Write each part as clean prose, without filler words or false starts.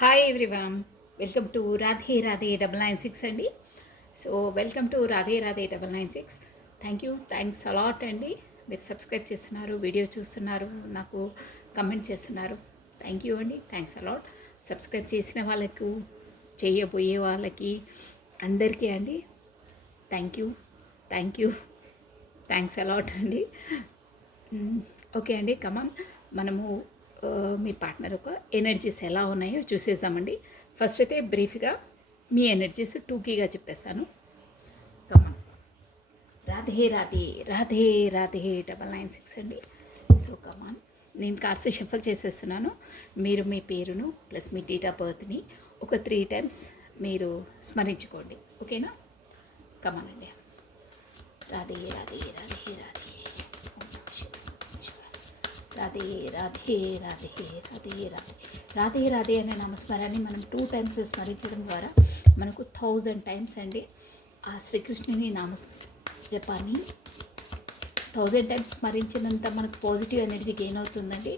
Hi everyone, welcome to Radhe Radhe 996 అండి. So welcome to Radhe Radhe 996. Thanks a lot అండి. మీరు సబ్స్క్రైబ్ చేస్తున్నారు, వీడియో చూస్తున్నారు, నాకు కమెంట్ చేస్తున్నారు. థ్యాంక్ యూ అండి, థ్యాంక్స్ అలాట్. సబ్స్క్రైబ్ చేసిన వాళ్ళకు, చేయబోయే వాళ్ళకి అందరికీ అండి థ్యాంక్ యూ థ్యాంక్స్ అలాట్ అండి. ఓకే అండి, కమాన్ మనము మీ పార్ట్నర్ ఒక ఎనర్జీస్ ఎలా ఉన్నాయో చూసేసామండి. ఫస్ట్ అయితే బ్రీఫ్గా మీ ఎనర్జీస్ టూకీగా చెప్పేస్తాను. కమాన్. రాధే రాధే రాధే రాధే 996 అండి. సో కమాన్, నేను కార్డ్స్ షఫల్ చేసేస్తున్నాను. మీరు మీ పేరును ప్లస్ మీ డేట్ ఆఫ్ బర్త్ని ఒక 3 టైమ్స్ మీరు స్మరించుకోండి, ఓకేనా? కమాన్ అండి. రాధే రాధే రాధే రాధే రాధే రాధే రాధే రాధే రాధే రాధే రాధే అనే నామస్మరాన్ని మనం 2 టైమ్స్ స్మరించడం ద్వారా మనకు 1000 టైమ్స్ అండి ఆ శ్రీకృష్ణుని జపాన్ని 1000 టైమ్స్ స్మరించినంత మనకు పాజిటివ్ ఎనర్జీ గెయిన్ అవుతుందండి.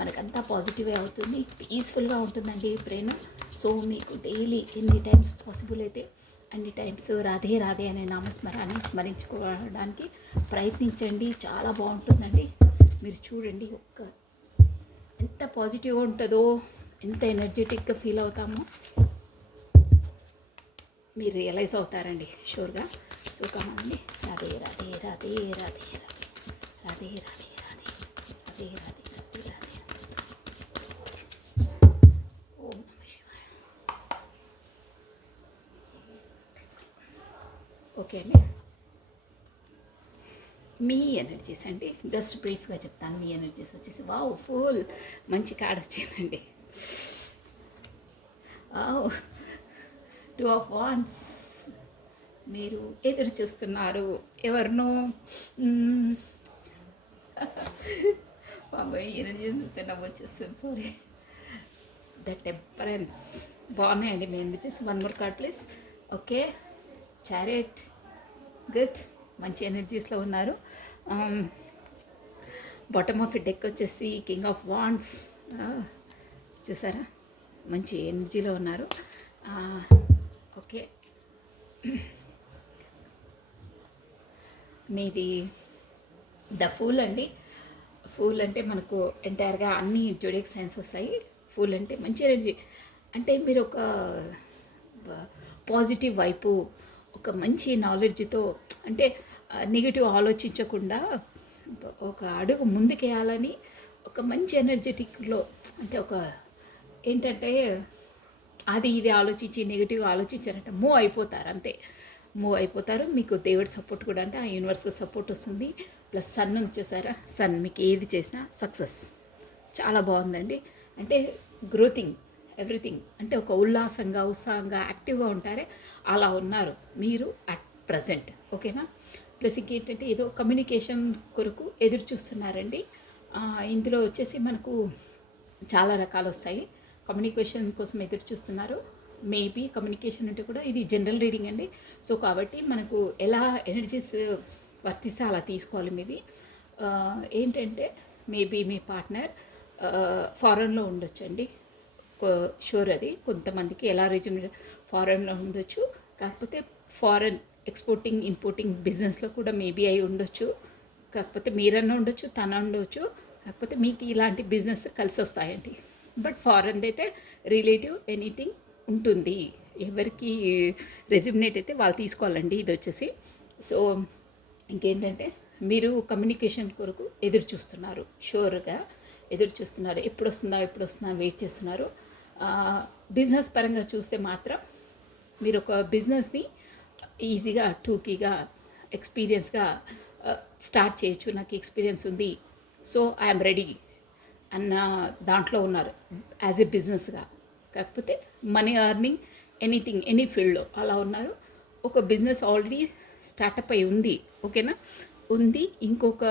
మనకంతా పాజిటివే అవుతుంది, పీస్ఫుల్గా ఉంటుందండి బ్రెయిన్. సో మీకు డైలీ ఎన్ని టైమ్స్ పాసిబుల్ అయితే అన్ని టైమ్స్ రాధే రాధే అనే నామస్మరాన్ని స్మరించుకోవడానికి ప్రయత్నించండి. చాలా బాగుంటుందండి. మీరు చూడండి, ఎంత పాజిటివ్గా ఉంటుందో, ఎంత ఎనర్జెటిక్గా ఫీల్ అవుతామో మీరు రియలైజ్ అవుతారండి షూర్గా. సో కమండి. రాధే రాధే రాధే రాధే రాధే రాధే రాధే రాధే రాధే రాధే రాధే. ఓం నమః శివాయ. ఓకే అండి, మీ ఎనర్జీస్ అండి జస్ట్ బ్రీఫ్గా చెప్తాను. మీ ఎనర్జీస్ వచ్చేసి వావ్, ఫుల్ మంచి కార్డ్ వచ్చిందండి. Wow, 2 of wands. మీరు ఎదురు చూస్తున్నారు ఎవరినో. బాబాయ్ ఎనర్జీస్ చూస్తే నవ్వు వచ్చేస్తుంది, సారీ. The temperance. బాగున్నాయండి మీ energies. 1 more card please. Okay, chariot. Good, మంచి ఎనర్జీస్లో ఉన్నారు. బాటమ్ ఆఫ్ డెక్ వచ్చేసి కింగ్ ఆఫ్ వాండ్స్. చూసారా, మంచి ఎనర్జీలో ఉన్నారు. ఓకే, మీది ద ఫూల్ అండి. ఫూల్ అంటే మనకు ఎంటైర్గా అన్ని జోడియాక్ సైన్స్ వస్తాయి. ఫూల్ అంటే మంచి ఎనర్జీ, అంటే మీరు ఒక పాజిటివ్ వైపు, ఒక మంచి నాలెడ్జ్తో, అంటే నెగిటివ్ ఆలోచించకుండా ఒక అడుగు ముందుకేయాలని ఒక మంచి ఎనర్జెటిక్లో, అంటే ఒక ఏంటంటే అది ఇది ఆలోచించి నెగిటివ్గా ఆలోచించారంటే మూవ్ అయిపోతారు, అంతే మూవ్ అయిపోతారు. మీకు దేవుడి సపోర్ట్ కూడా, అంటే ఆ యూనివర్స్ సపోర్ట్ వస్తుంది. ప్లస్ సన్ చూసారా, సన్ మీకు ఏది చేసినా సక్సెస్. చాలా బాగుందండి. అంటే గ్రోతింగ్ ఎవ్రీథింగ్, అంటే ఒక ఉత్సాహంగా యాక్టివ్గా ఉంటారే అలా ఉన్నారు మీరు అట్ ప్రజెంట్, ఓకేనా? ప్లస్ ఇంకేంటంటే ఏదో కమ్యూనికేషన్ కొరకు ఎదురు చూస్తున్నారండి. ఇందులో వచ్చేసి మనకు చాలా రకాలు వస్తాయి. కమ్యూనికేషన్ కోసం ఎదురు చూస్తున్నారు. మేబీ కమ్యూనికేషన్ అంటే కూడా ఇది జనరల్ రీడింగ్ అండి. సో కాబట్టి మనకు ఎలా ఎనర్జీస్ వర్తిస్తే అలా తీసుకోవాలి. మేబీ ఏంటంటే మేబీ మీ పార్ట్నర్ ఫారెన్లో ఉండొచ్చండి, షూర్. అది కొంతమందికి ఎలా రిజ్యూమ్ ఫారెన్లో ఉండొచ్చు, కాకపోతే ఫారెన్ ఎక్స్పోర్టింగ్ ఇంపోర్టింగ్ బిజినెస్లో కూడా మేబీ అయి ఉండొచ్చు. కాకపోతే మీరన్నా ఉండొచ్చు, తన ఉండొచ్చు. కాకపోతే మీకు ఇలాంటి బిజినెస్ కలిసి వస్తాయండి. బట్ ఫారెన్ అయితే రిలేటివ్ ఎనీథింగ్ ఉంటుంది. ఎవరికి రెజ్యూమినేట్ అయితే వాళ్ళు తీసుకోవాలండి ఇది వచ్చేసి. సో ఇంకేంటంటే మీరు కమ్యూనికేషన్ కొరకు ఎదురు చూస్తున్నారు, షూర్గా ఎదురు చూస్తున్నారు. ఎప్పుడు వస్తుందా వెయిట్ చేస్తున్నారు. బిజినెస్ పరంగా చూస్తే మాత్రం మీరు ఒక బిజినెస్ని ఈజీగా టూకీగా ఎక్స్పీరియన్స్గా స్టార్ట్ చేయొచ్చు. నాకు ఎక్స్పీరియన్స్ ఉంది, సో ఐఎమ్ రెడీ అన్న దాంట్లో ఉన్నారు యాజ్ ఎ బిజినెస్గా. కాకపోతే మనీ ఎర్నింగ్ ఎనీథింగ్ ఎనీ ఫీల్డ్లో అలా ఉన్నారు. ఒక బిజినెస్ ఆల్రెడీ స్టార్టప్ అయి ఉంది, ఓకేనా? ఉంది. ఇంకొక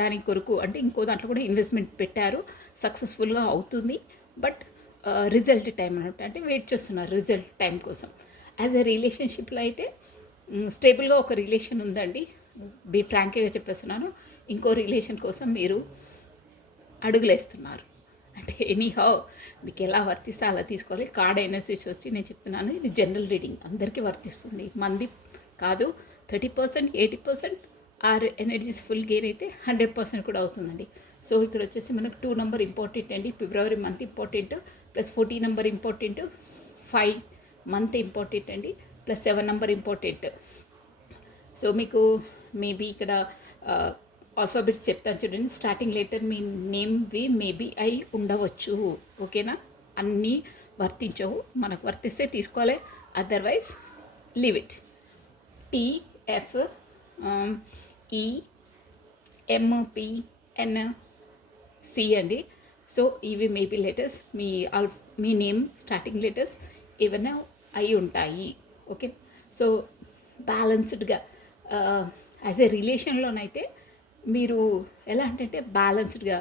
దాని కొరకు, అంటే ఇంకో దాంట్లో కూడా ఇన్వెస్ట్మెంట్ పెట్టారు, సక్సెస్ఫుల్గా అవుతుంది. బట్ రిజల్ట్ టైం అనమాట, అంటే వెయిట్ చేస్తున్నారు రిజల్ట్ టైం కోసం. యాజ్ ఎ రిలేషన్షిప్లో అయితే స్టేబుల్గా ఒక రిలేషన్ ఉందండి. బీ ఫ్రాంక్గా చెప్పేస్తున్నాను. ఇంకో రిలేషన్ కోసం మీరు అడుగులేస్తున్నారు. అంటే ఎనీహౌ మీకు ఎలా వర్తిస్తే అలా తీసుకోవాలి. కార్డ్ ఎనర్జీస్ వచ్చి నేను చెప్తున్నాను, ఇది జనరల్ రీడింగ్ అందరికీ వర్తిస్తుంది. మంది కాదు, 30%, 80% ఆర్ ఎనర్జీస్ ఫుల్ గెయిన్ అయితే 100% కూడా అవుతుందండి. సో ఇక్కడ వచ్చేసి మనకు 2 నెంబర్ ఇంపార్టెంట్ అండి. February month important, plus 14 number important, 5 month important అండి, ప్లస్ 7 నెంబర్ ఇంపార్టెంట్. సో మీకు మేబీ ఇక్కడ ఆల్ఫాబెట్స్ చెప్తాను చూడండి. స్టార్టింగ్ లెటర్ మీ నేమ్వి మేబీ అయి ఉండవచ్చు. ఓకేనా, అన్నీ వర్తించవు, మనకు వర్తిస్తే తీసుకోవాలి, otherwise leave it. TF E MP N C అండి. సో ఇవి మేబీ లెటర్స్ మీ నేమ్ స్టార్టింగ్ లెటర్స్ ఏమైనా అయి ఉంటాయి. ఓకే, సో బ్యాలెన్స్డ్గా యాజ్ ఏ రిలేషన్లోనైతే మీరు ఎలా అంటే బ్యాలెన్స్డ్గా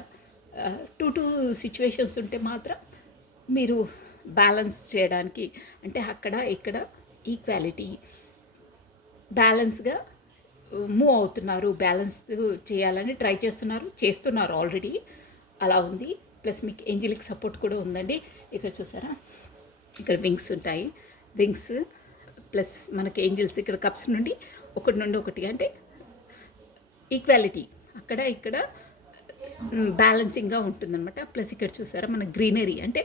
2 సిచ్యువేషన్స్ ఉంటే మాత్రం మీరు బ్యాలెన్స్ చేయడానికి, అంటే అక్కడ ఇక్కడ ఈక్వాలిటీ బ్యాలెన్స్గా మూవ్ అవుతున్నారు, బ్యాలెన్స్ చేయాలని ట్రై చేస్తున్నారు ఆల్రెడీ, అలా ఉంది. ప్లస్ మీకు ఏంజలిక్ సపోర్ట్ కూడా ఉందండి. ఇక్కడ చూసారా, ఇక్కడ వింగ్స్ ఉంటాయి, వింగ్స్ ప్లస్ మనకి ఏంజల్స్ ఇక్కడ కప్స్ నుండి ఒకటి అంటే ఈక్వాలిటీ అక్కడ ఇక్కడ బ్యాలెన్సింగ్గా ఉంటుందన్నమాట. ప్లస్ ఇక్కడ చూసారా మన గ్రీనరీ, అంటే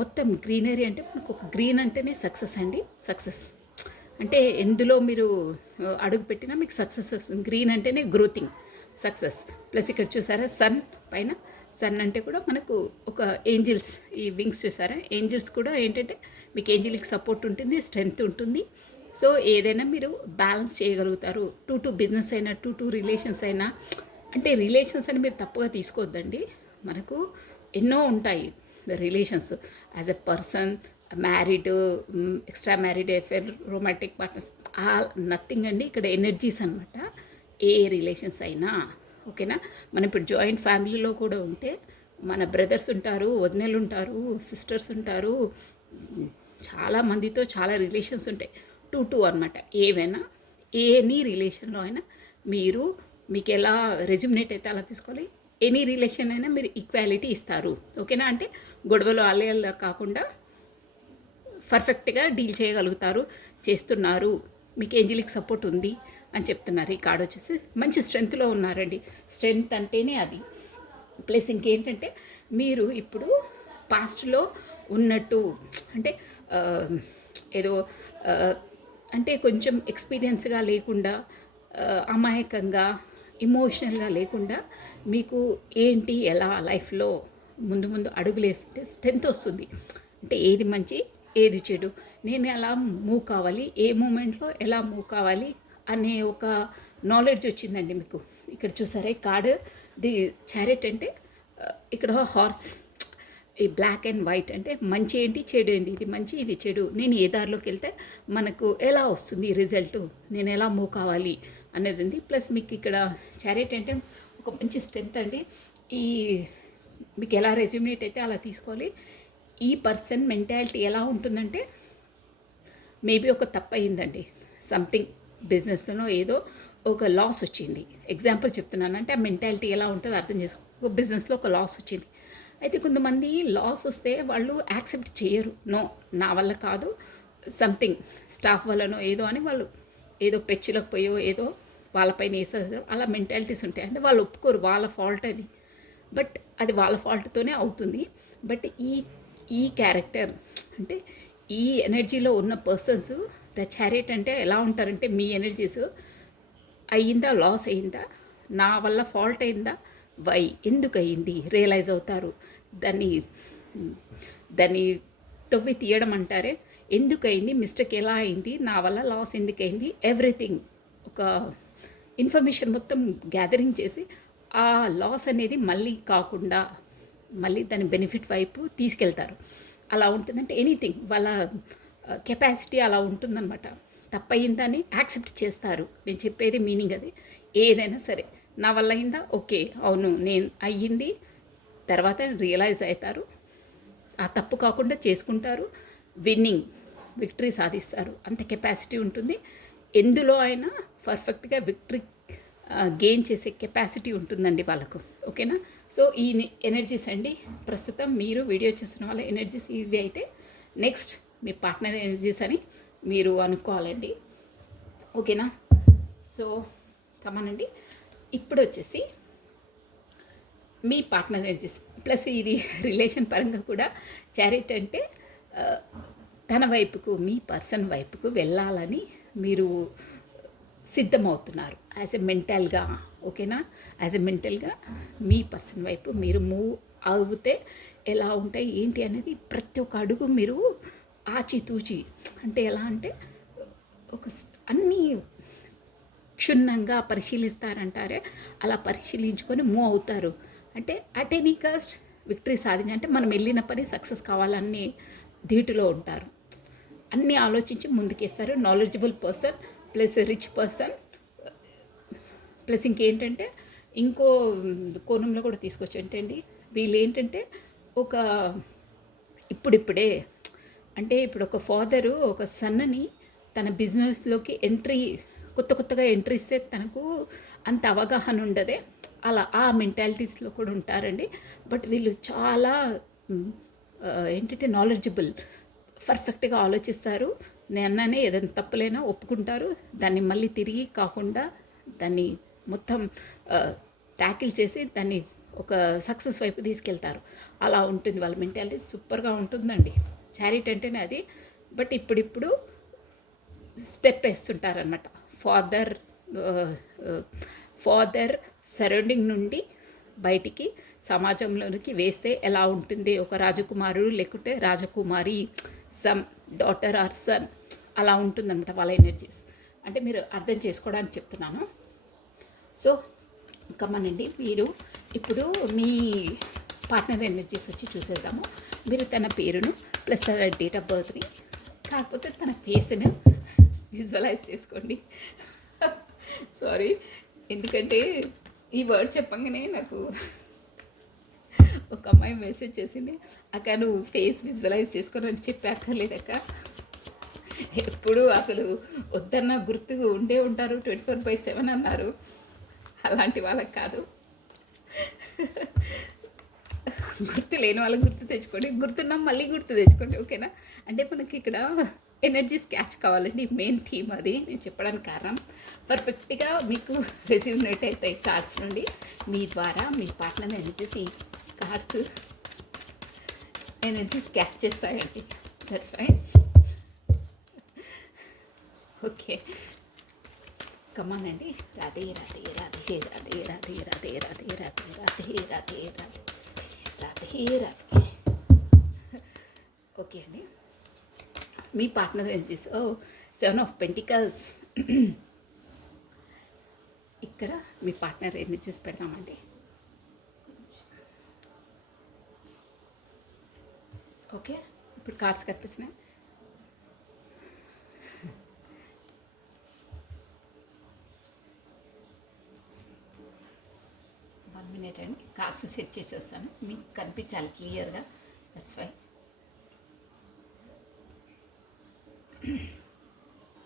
మొత్తం గ్రీనరీ అంటే మనకు ఒక గ్రీన్ అంటేనే సక్సెస్ అండి. సక్సెస్ అంటే ఎందులో మీరు అడుగు పెట్టినా మీకు సక్సెస్ వస్తుంది. గ్రీన్ అంటేనే గ్రోతింగ్, సక్సెస్. ప్లస్ ఇక్కడ చూసారా సన్ పైన, సన్ అంటే కూడా మనకు ఒక ఏంజిల్స్, ఈ వింగ్స్ చూసారా, ఏంజిల్స్ కూడా ఏంటంటే మీకు ఏంజిల్కి సపోర్ట్ ఉంటుంది, స్ట్రెంగ్త్ ఉంటుంది. సో ఏదైనా మీరు బ్యాలెన్స్ చేయగలుగుతారు. 2 బిజినెస్ అయినా, 2 రిలేషన్స్ అయినా, అంటే రిలేషన్స్ అని మీరు తప్పుగా తీసుకోవద్దండి, మనకు ఎన్నో ఉంటాయి relations as a person, married, extra married, affair, romantic partners, nothing అండి. ఇక్కడ ఎనర్జీస్ అనమాట, ఏ రిలేషన్స్ అయినా. ఓకేనా, మనం ఇప్పుడు జాయింట్ ఫ్యామిలీలో కూడా ఉంటే మన బ్రదర్స్ ఉంటారు, వదినలు ఉంటారు, సిస్టర్స్ ఉంటారు, చాలా మందితో చాలా రిలేషన్స్ ఉంటాయి. 2 అనమాట. ఏవైనా ఎనీ రిలేషన్లో అయినా మీకు ఎలా రెజ్యుమినేట్ అయితే అలా తీసుకోవాలి. ఎనీ రిలేషన్ అయినా మీరు ఈక్వాలిటీ ఇస్తారు. ఓకేనా, అంటే గొడవలు అలా కాకుండా పర్ఫెక్ట్గా డీల్ చేయగలుగుతారు, చేస్తున్నారు, మీకు ఏంజలిక్ సపోర్ట్ ఉంది అని చెప్తున్నారు. ఈ కార్డ్ వచ్చేసి మంచి స్ట్రెంగ్త్లో ఉన్నారండి. స్ట్రెంగ్త్ అంటేనే అది. ప్లస్ ఇంకేంటంటే మీరు ఇప్పుడు పాస్ట్లో ఉన్నట్టు, అంటే ఏదో అంటే కొంచెం ఎక్స్పీరియన్స్గా లేకుండా, అమాయకంగా, ఇమోషనల్గా లేకుండా మీకు ఏంటి ఎలా లైఫ్లో ముందు అడుగులేస్తే స్ట్రెంత్ వస్తుంది. అంటే ఏది మంచి ఏది చెడు, నేను ఎలా మూవ్ కావాలి, ఏ మూమెంట్లో ఎలా మూవ్ కావాలి అనే ఒక నాలెడ్జ్ వచ్చిందండి మీకు. ఇక్కడ చూసారా ఈ కార్డు, ది చారెట్ అంటే ఇక్కడ హార్స్, ఈ బ్లాక్ అండ్ వైట్ అంటే మంచి ఏంటి చెడు ఏంటి, ఇది మంచి ఇది చెడు, నేను ఏ దారిలోకి వెళ్తే మనకు ఎలా వస్తుంది రిజల్ట్, నేను ఎలా మూవ్ కావాలి అనేది ఉంది. ప్లస్ మీకు ఇక్కడ చారెట్ అంటే ఒక మంచి స్ట్రెంత్ అండి. ఈ మీకు ఎలా రెజ్యూమినేట్ అయితే అలా తీసుకోవాలి. ఈ పర్సన్ మెంటాలిటీ ఎలా ఉంటుందంటే మేబీ ఒక తప్పు అయిందండి, సంథింగ్ బిజినెస్లోనో ఏదో ఒక లాస్ వచ్చింది. ఎగ్జాంపుల్ చెప్తున్నాను, అంటే ఆ మెంటాలిటీ ఎలా ఉంటుందో అర్థం చేసుకో. ఒక బిజినెస్లో ఒక లాస్ వచ్చింది, అయితే కొంతమంది లాస్ వస్తే వాళ్ళు యాక్సెప్ట్ చేయరు. నో, నా వల్ల కాదు, సంథింగ్ స్టాఫ్ వల్లనో ఏదో అని వాళ్ళు ఏదో పెచ్చులకు పోయో ఏదో వాళ్ళపైన వేసేసారు. అలా మెంటాలిటీస్ ఉంటాయి, అంటే వాళ్ళు ఒప్పుకోరు వాళ్ళ ఫాల్ట్ అని. బట్ అది వాళ్ళ ఫాల్ట్తోనే అవుతుంది. బట్ ఈ క్యారెక్టర్ అంటే ఈ ఎనర్జీలో ఉన్న పర్సన్స్, ద చారియట్ అంటే ఎలా ఉంటారంటే మీ ఎనర్జీస్ అయ్యిందా, లాస్ అయ్యిందా, నా వల్ల ఫాల్ట్ అయిందా, వై, ఎందుకు అయ్యింది రియలైజ్ అవుతారు. దాన్ని తవ్వి తీయడం అంటారే, ఎందుకు అయింది, మిస్టేక్ ఎలా అయింది, నా వల్ల లాస్ ఎందుకు అయింది, ఎవ్రీథింగ్ ఒక ఇన్ఫర్మేషన్ మొత్తం గ్యాదరింగ్ చేసి ఆ లాస్ అనేది మళ్ళీ కాకుండా మళ్ళీ దాని బెనిఫిట్ వైపు తీసుకెళ్తారు. అలా ఉంటుందంటే ఎనీథింగ్ వాళ్ళ కెపాసిటీ అలా ఉంటుందన్నమాట. తప్పయిందని యాక్సెప్ట్ చేస్తారు. నేను చెప్పేది మీనింగ్ అది. ఏదైనా సరే నా వల్ల అయిందా, ఓకే అవును నేను అయ్యింది, తర్వాత రియలైజ్ అవుతారు, ఆ తప్పు కాకుండా చేసుకుంటారు, విక్టరీ సాధిస్తారు. అంత కెపాసిటీ ఉంటుంది. ఎందులో అయినా పర్ఫెక్ట్గా విక్టరీ గెయిన్ చేసే కెపాసిటీ ఉంటుందండి వాళ్ళకు. ఓకేనా, సో ఈ ఎనర్జీస్ అండి ప్రస్తుతం మీరు వీడియో చూస్తున్న వాళ్ళ ఎనర్జీస్ ఇది అయితే నెక్స్ట్ మీ పార్ట్నర్ ఎనర్జీస్ అని మీరు అనుకోవాలండి. ఓకేనా? సో కమానండి. ఇప్పుడు వచ్చేసి మీ పార్ట్నర్ ఎనర్జీస్ ప్లస్ ఇది రిలేషన్ పరంగా కూడా చారిట్ అంటే తన వైపుకు మీ పర్సన్ వైపుకు వెళ్ళాలని మీరు సిద్ధమవుతున్నారు యాజ్ ఎ మెంటల్గా. ఓకేనా? యాజ్ ఎ మెంటల్గా మీ పర్సన్ వైపు మీరు మూవ్ అవుతే ఎలా ఉంటాయి ఏంటి అనేది ప్రతి ఒక్క అడుగు మీరు ఆచితూచి, అంటే ఎలా అంటే ఒక అన్నీ క్షుణ్ణంగా పరిశీలిస్తారంటారే అలా పరిశీలించుకొని మూవ్ అవుతారు. అంటే అట్ ఎనీ కాస్ట్ విక్టరీ సాధించి, అంటే మనం వెళ్ళిన పని సక్సెస్ కావాలని ధీటులో ఉంటారు. అన్నీ ఆలోచించి ముందుకేస్తారు. Knowledgeable person plus rich person plus ఇంకేంటంటే ఇంకో కోణంలో కూడా తీసుకొచ్చి ఏంటండి వీళ్ళు ఏంటంటే ఒక ఇప్పుడిప్పుడే అంటే ఇప్పుడు ఒక ఫాదరు ఒక సన్నని తన బిజినెస్లోకి కొత్తగా ఎంట్రీ ఇస్తే తనకు అంత అవగాహన ఉండదే, అలా ఆ మెంటాలిటీస్లో కూడా ఉంటారండి. బట్ వీళ్ళు చాలా ఏంటంటే నాలెడ్జబుల్, పర్ఫెక్ట్గా ఆలోచిస్తారు. నేననే ఏదైనా తప్పులైనా ఒప్పుకుంటారు. దాన్ని మళ్ళీ తిరిగి కాకుండా దాన్ని మొత్తం ట్యాకిల్ చేసి దాన్ని ఒక సక్సెస్ వైపు తీసుకెళ్తారు. అలా ఉంటుంది వాళ్ళ మెంటాలిటీ. సూపర్గా ఉంటుందండి చారిట్ అంటేనే అది. బట్ ఇప్పుడిప్పుడు స్టెప్ వేస్తుంటారనమాట. ఫాదర్ సరౌండింగ్ నుండి బయటికి సమాజంలోనికి వేస్తే ఎలా ఉంటుంది, ఒక రాజకుమారుడు లేకుంటే రాజకుమారి, సమ్ డాటర్ ఆర్ సన్, అలా ఉంటుందన్నమాట వాళ్ళ ఎనర్జీస్. అంటే మీరు అర్థం చేసుకోవడానికి చెప్తున్నాను. సో కమ్మనండి, మీరు ఇప్పుడు మీ పార్ట్నర్ ఎనర్జీస్ వచ్చి చూసేసాము. మీరు తన పేరును ప్లస్ తన డేట్ ఆఫ్ బర్త్ని, కాకపోతే తన ఫేస్ను విజువలైజ్ చేసుకోండి. సారీ, ఎందుకంటే ఈ వర్డ్ చెప్పంగానే నాకు ఒక అమ్మాయి మెసేజ్ చేసింది, అక్క నువ్వు ఫేస్ విజువలైజ్ చేసుకొని అని చెప్పక్కర్లేదక్క. ఎప్పుడు అసలు వద్దన్న గుర్తు ఉండే ఉంటారు, 24/7 అన్నారు. అలాంటి వాళ్ళకి కాదు, గుర్తు లేని వాళ్ళకి గుర్తు తెచ్చుకోండి, గుర్తున్నా మళ్ళీ గుర్తు తెచ్చుకోండి. ఓకేనా? అంటే మనకి ఇక్కడ ఎనర్జీస్ క్యాచ్ కావాలండి, మెయిన్ థీమ్ అది నేను చెప్పడానికి కారణం. పర్ఫెక్ట్గా మీకు రెజ్యూనేట్ అవుతాయి కార్డ్స్ నుండి. మీ ద్వారా మీ పార్ట్నర్ ఎనర్జీస్ ఈ కార్డ్స్ ఎనర్జీస్ క్యాచ్ చేస్తాయండి. That's fine. ఓకే, కమానండి. రాధే రాధే రాధే రాధే రాధే రాధే రాధే రాధే రాధే రాధే రాధే రాధే రాధే. ఓకే అండి, మీ పార్ట్నర్ ఎనర్జీస్ 7 ఆఫ్ పెంటికల్స్. ఇక్కడ మీ పార్ట్నర్ ఎనర్జీస్ పెడతామండి. ఓకే, ఇప్పుడు కార్డ్స్ కనిపిస్తున్నాయి. మినిట్ అండి, కార్డ్స్ సెట్ చేసేస్తాను, మీకు కనిపించాలి క్లియర్గా. That's why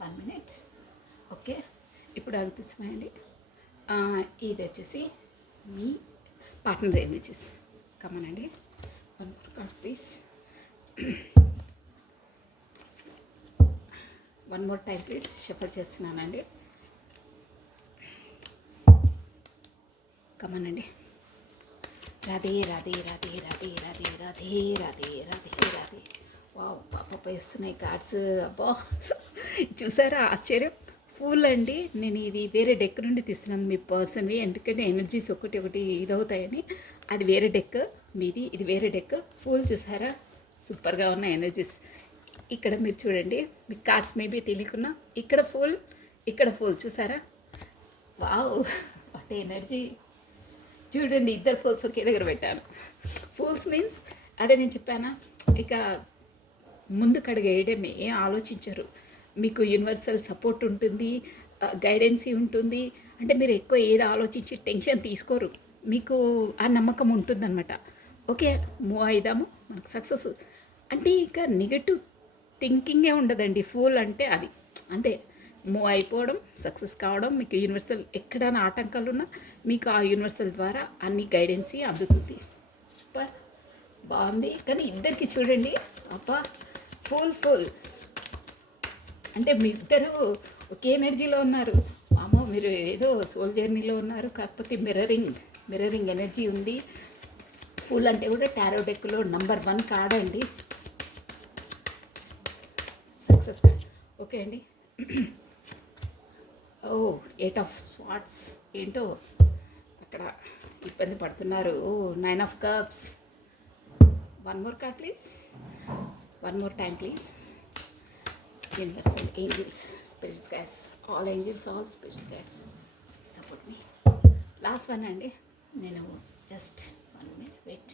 1 minute. ఓకే, ఇప్పుడు అనిపిస్తున్నాయండి. ఇది వచ్చేసి మీ పార్ట్నర్ ఎనర్జీస్. కమనండి, 1 more card please. 1 more time please. Shuffle చేస్తున్నానండి. కమనండి. రాధే రాధే రాధే రాధే రాధే రాధే రాధే రాధే రాధే. వావ్, పాప వేస్తున్నాయి కార్డ్స్. అబ్బా, చూసారా ఆశ్చర్యం. ఫుల్ అండి. నేను ఇది వేరే డెక్ నుండి తీస్తున్నాను మీ పర్సన్వి, ఎందుకంటే ఎనర్జీస్ ఒకటి ఇదవుతాయని. అది వేరే డెక్, మీది ఇది వేరే డెక్. ఫుల్ చూసారా, సూపర్గా ఉన్న ఎనర్జీస్. ఇక్కడ మీరు చూడండి, మీ కార్డ్స్ మేబీ తెలియకున్నా ఇక్కడ ఫుల్ చూసారా. వావ్, వాట్ ఎనర్జీ చూడండి. ఇద్దరు ఫూల్స్ ఒకే దగ్గర పెట్టాను. ఫూల్స్ మీన్స్ అదే నేను చెప్పానా, ఇక ముందు కడిగేయడమే, ఏం ఆలోచించరు. మీకు యూనివర్సల్ సపోర్ట్ ఉంటుంది, గైడెన్సీ ఉంటుంది. అంటే మీరు ఎక్కువ ఏది ఆలోచించి టెన్షన్ తీసుకోరు, మీకు ఆ నమ్మకం ఉంటుందన్నమాట. ఓకే, మూవ్ అయిదాము, మనకు సక్సెస్. అంటే ఇక నెగటివ్ థింకింగే ఉండదండి. ఫూల్ అంటే అది అంతే. మూవ్ అయిపోవడం, సక్సెస్ కావడం, మీకు యూనివర్సల్ ఎక్కడైనా ఆటంకాలు ఉన్నా మీకు ఆ యూనివర్సల్ ద్వారా అన్ని గైడెన్సీ అందుతుంది. సూపర్ బాగుంది. కానీ ఇద్దరికి చూడండి, అబ్బా ఫుల్ అంటే మీ ఇద్దరు ఒకే ఎనర్జీలో ఉన్నారు. అమ్మో మీరు ఏదో సోల్ జర్నీలో ఉన్నారు, కాకపోతే మిర్రరింగ్ ఎనర్జీ ఉంది. ఫుల్ అంటే కూడా టారో డెక్లో నంబర్ 1 కార్డ్ అండి, సక్సెస్ కార్డ్. ఓకే అండి. ఓ 8 ఆఫ్ స్వార్డ్స్ ఏంటో అక్కడ ఇబ్బంది పడుతున్నారు. ఓ 9 of cups. One more card please, one more time please. Universal angels, spirits guys, all angels, all spirits guys, support me. Last one అండి, నేను just 1 minute wait.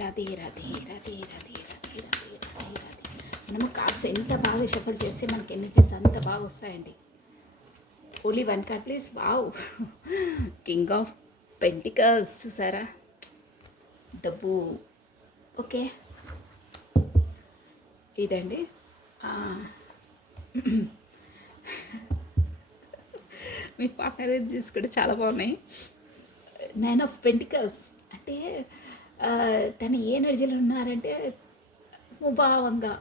Radhe Radhe Radhe Radhe Radhe Radhe Radhe Radhe. మనము కార్డ్స్ ఎంత బాగా షఫల్ చేస్తే మనకి ఎనర్జీస్ అంత బాగా వస్తాయండి. Only 1 card please. Wow, king of pentacles చూసారా, డబ్బు. ఓకే ఇదండి. మీ పార్ట్నర్ ఎనర్జీస్ కూడా చాలా బాగున్నాయి. 9 ఆఫ్ పెంటికల్స్ అంటే తను ఏ ఎనర్జీలో ఉన్నారంటే ముభావంగా,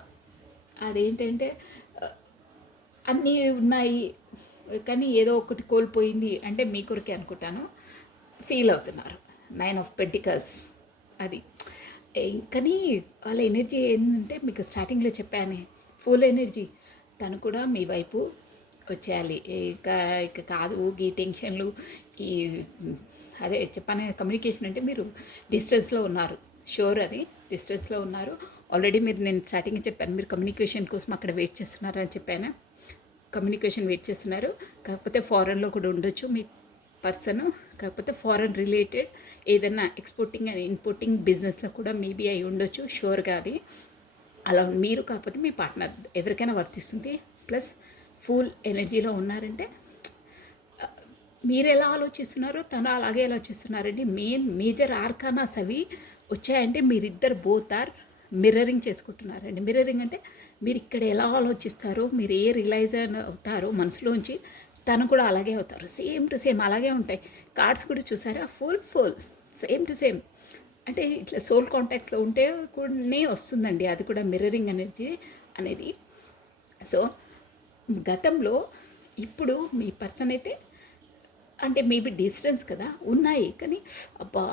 అదేంటంటే అన్నీ ఉన్నాయి కానీ ఏదో ఒకటి కోల్పోయింది అంటే మీ కొరకే అనుకుంటాను ఫీల్ అవుతున్నారు. 9 ఆఫ్ పెంటికల్స్ అది. కానీ వాళ్ళ ఎనర్జీ ఏంటంటే మీకు స్టార్టింగ్లో చెప్పాను, ఫుల్ ఎనర్జీ. తను కూడా మీ వైపు వచ్చేయాలి. ఇక ఇక కాదు ఈ టెన్షన్లు, ఈ అదే చెప్పాను కమ్యూనికేషన్ అంటే మీరు డిస్టెన్స్లో ఉన్నారు, షూర్ అది డిస్టెన్స్లో ఉన్నారు ఆల్రెడీ. మీరు నేను స్టార్టింగ్ చెప్పాను మీరు కమ్యూనికేషన్ కోసం అక్కడ వెయిట్ చేస్తున్నారని చెప్పాను. కమ్యూనికేషన్ వెయిట్ చేస్తున్నారు, కాకపోతే ఫారెన్లో కూడా ఉండొచ్చు మీ పర్సన్, కాకపోతే ఫారెన్ రిలేటెడ్ ఏదైనా ఎక్స్పోర్టింగ్ అండ్ ఇంపోర్టింగ్ బిజినెస్లో కూడా మేబీ అయి ఉండొచ్చు, షూర్గా అది. అలా మీరు కాకపోతే మీ పార్ట్నర్ ఎవరికైనా వర్తిస్తుంది. ప్లస్ ఫుల్ ఎనర్జీలో ఉన్నారంటే మీరు ఎలా ఆలోచిస్తున్నారో తను అలాగే ఆలోచిస్తున్నారండి. మేజర్ ఆర్కానాస్ అవి వచ్చాయంటే మీరిద్దరు బోత్ ఆర్ మిర్రరింగ్ చేసుకుంటున్నారండి. మిర్రరింగ్ అంటే మీరు ఇక్కడ ఎలా ఆలోచిస్తారో, మీరు ఏ రియలైజ్ అవుతారో మనసులోంచి తను కూడా అలాగే అవుతారు. సేమ్ టు సేమ్ అలాగే ఉంటాయి. కార్డ్స్ కూడా చూసారా, ఫుల్ సేమ్ టు సేమ్. అంటే ఇట్లా సోల్ కాంటాక్ట్స్లో ఉంటే కూడా వస్తుందండి అది కూడా మిర్రరింగ్ ఎనర్జీ అనేది. సో గతంలో ఇప్పుడు మీ పర్సన్ అయితే అంటే మేబీ డిస్టెన్స్ కదా ఉన్నాయి, కానీ అబ్బా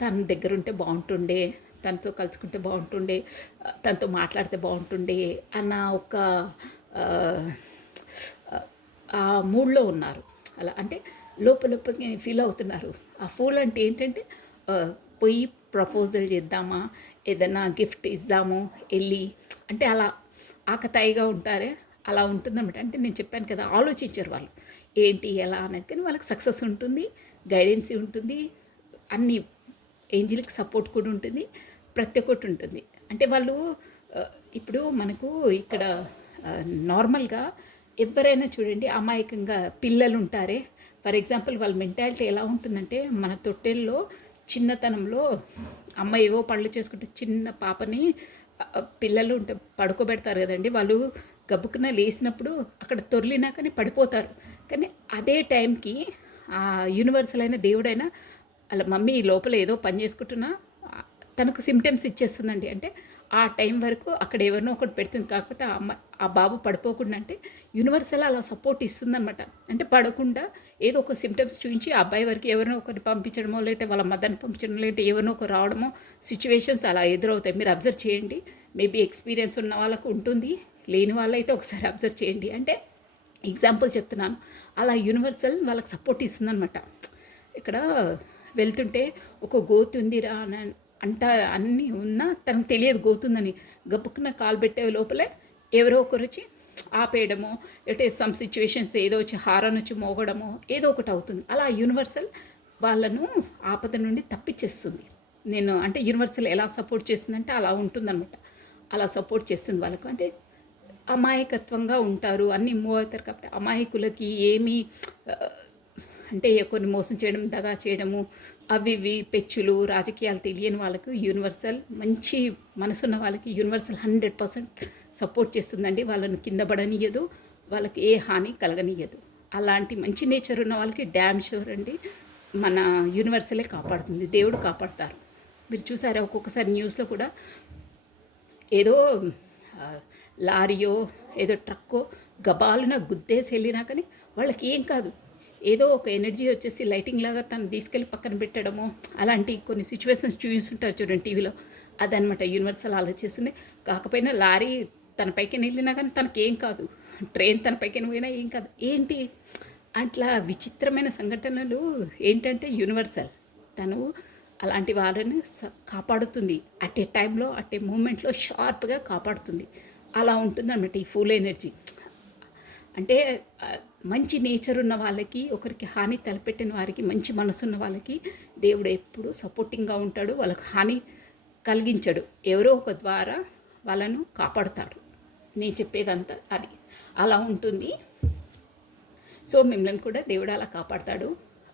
తన దగ్గర ఉంటే బాగుంటుండే, తనతో కలుసుకుంటే బాగుంటుండే, తనతో మాట్లాడితే బాగుంటుండే అన్న ఒక ఆ మూడ్లో ఉన్నారు. అలా అంటే లోపలికి ఫీల్ అవుతున్నారు. ఆ ఫూల్ అంటే ఏంటంటే పోయి ప్రపోజల్ చేద్దామా, ఏదైనా గిఫ్ట్ ఇద్దాము వెళ్ళి అంటే అలా ఆకతాయిగా ఉంటారే, అలా ఉంటుందన్నమాట. అంటే నేను చెప్పాను కదా, ఆలోచించారు వాళ్ళు ఏంటి ఎలా అనేది, కానీ వాళ్ళకి సక్సెస్ ఉంటుంది, గైడెన్సీ ఉంటుంది, అన్ని ఏంజిల్కి సపోర్ట్ కూడా ఉంటుంది, ప్రతి ఒక్కటి ఉంటుంది. అంటే వాళ్ళు ఇప్పుడు మనకు ఇక్కడ నార్మల్గా ఎవరైనా చూడండి అమాయకంగా పిల్లలు ఉంటారే, ఫర్ ఎగ్జాంపుల్ వాళ్ళ మెంటాలిటీ ఎలా ఉంటుందంటే మన తొట్టెల్లో చిన్నతనంలో అమ్మ ఏవో పళ్ళు చేసుకుంటే చిన్న పాపని పిల్లలు ఉంటే పడుకోబెడతారు కదండి, వాళ్ళు గబుక్కున లేసినప్పుడు అక్కడ తొర్లినా కానీ పడిపోతారు. కానీ అదే టైంకి ఆ యూనివర్సల్ అయిన దేవుడైనా అలా మమ్మీ లోపల ఏదో పని చేసుకుంటున్నా తనకు సిమ్టమ్స్ ఇచ్చేస్తుందండి. అంటే ఆ టైం వరకు అక్కడ ఎవరినో ఒకటి పెడుతుంది, కాకపోతే ఆ బాబు పడిపోకుండా అంటే యూనివర్సల్ అలా సపోర్ట్ ఇస్తుందన్నమాట. అంటే పడకుండా ఏదో ఒక సిమ్టమ్స్ చూపించి ఆ అబ్బాయి వరకు ఎవరినో ఒకరిని పంపించడమో, లేకపోతే వాళ్ళ మదర్ని పంపించడమో, లేకపోతే ఎవరినో ఒకరు రావడమో సిచ్యువేషన్స్ అలా ఎదురవుతాయి. మీరు అబ్జర్వ్ చేయండి, మేబీ ఎక్స్పీరియన్స్ ఉన్న వాళ్ళకు ఉంటుంది, లేని వాళ్ళైతే ఒకసారి అబ్జర్వ్ చేయండి. అంటే ఎగ్జాంపుల్ చెప్తున్నాను, అలా యూనివర్సల్ వాళ్ళకి సపోర్ట్ ఇస్తుందన్నమాట. ఇక్కడ వెళ్తుంటే ఒక గోతు ఉందిరా అని అన్నీ ఉన్నా తనకు తెలియదు గోతుందని, గబుక్కున కాలు పెట్టే లోపలే ఎవరో ఒకరు వచ్చి ఆపేయడమో, లేకపోతే సమ్ సిచ్యువేషన్స్ ఏదో వచ్చి హారన్ వచ్చి మోగడమో ఏదో ఒకటి అవుతుంది. అలా యూనివర్సల్ వాళ్ళను ఆపద నుండి తప్పించేస్తుంది. నేను అంటే యూనివర్సల్ ఎలా సపోర్ట్ చేస్తుందంటే అలా ఉంటుందన్నమాట. అలా సపోర్ట్ చేస్తుంది వాళ్ళకు. అంటే అమాయకత్వంగా ఉంటారు, అన్నీ మూవ్ అవుతారు. కాబట్టి అమాయకులకి ఏమీ అంటే కొన్ని మోసం చేయడం, దగా చేయడము, అవి ఇవి పెచ్చులు, రాజకీయాలు తెలియని వాళ్ళకు యూనివర్సల్, మంచి మనసున్న వాళ్ళకి యూనివర్సల్ 100% సపోర్ట్ చేస్తుందండి. వాళ్ళను కింద పడనియదు, వాళ్ళకి ఏ హాని కలగనియదు. అలాంటి మంచి నేచర్ ఉన్న వాళ్ళకి డ్యామ్ షూర్ అండి మన యూనివర్సలే కాపాడుతుంది, దేవుడు కాపాడతారు. మీరు చూసారా ఒక్కొక్కసారి న్యూస్లో కూడా ఏదో లారీయో ఏదో ట్రక్కో గబాలున గుద్దేసి వెళ్ళినా కానీ వాళ్ళకి ఏం కాదు. ఏదో ఒక ఎనర్జీ వచ్చేసి లైటింగ్ లాగా తను తీసుకెళ్ళి పక్కన పెట్టడము, అలాంటి కొన్ని సిచ్యువేషన్స్ చూపిస్తుంటారు చూడండి టీవీలో. అదనమాట యూనివర్సల్ ఆలోచిస్తుంది. కాకపోయినా లారీ తన పైకి వెళ్ళినా కానీ తనకి ఏం కాదు, ట్రైన్ తన పైకి పోయినా ఏం కాదు. ఏంటి అట్లా విచిత్రమైన సంఘటనలు ఏంటంటే యూనివర్సల్ తను అలాంటి వాళ్ళని కాపాడుతుంది. అట్ ఏ టైంలో అట్ ఏ మూమెంట్లో షార్ప్గా కాపాడుతుంది. అలా ఉంటుంది అన్నమాట ఈ ఫుల్ ఎనర్జీ. అంటే మంచి నేచర్ ఉన్న వాళ్ళకి, ఒకరికి హాని తలపెట్టిన వారికి, మంచి మనసున్న వాళ్ళకి దేవుడు ఎప్పుడు సపోర్టింగ్గా ఉంటాడు. వాళ్ళకి హాని కలిగించడు, ఎవరో ఒక ద్వారా వాళ్ళను కాపాడుతాడు. నేను చెప్పేదంతా అది అలా ఉంటుంది. సో మిమ్మల్ని కూడా దేవుడు అలా కాపాడతాడు.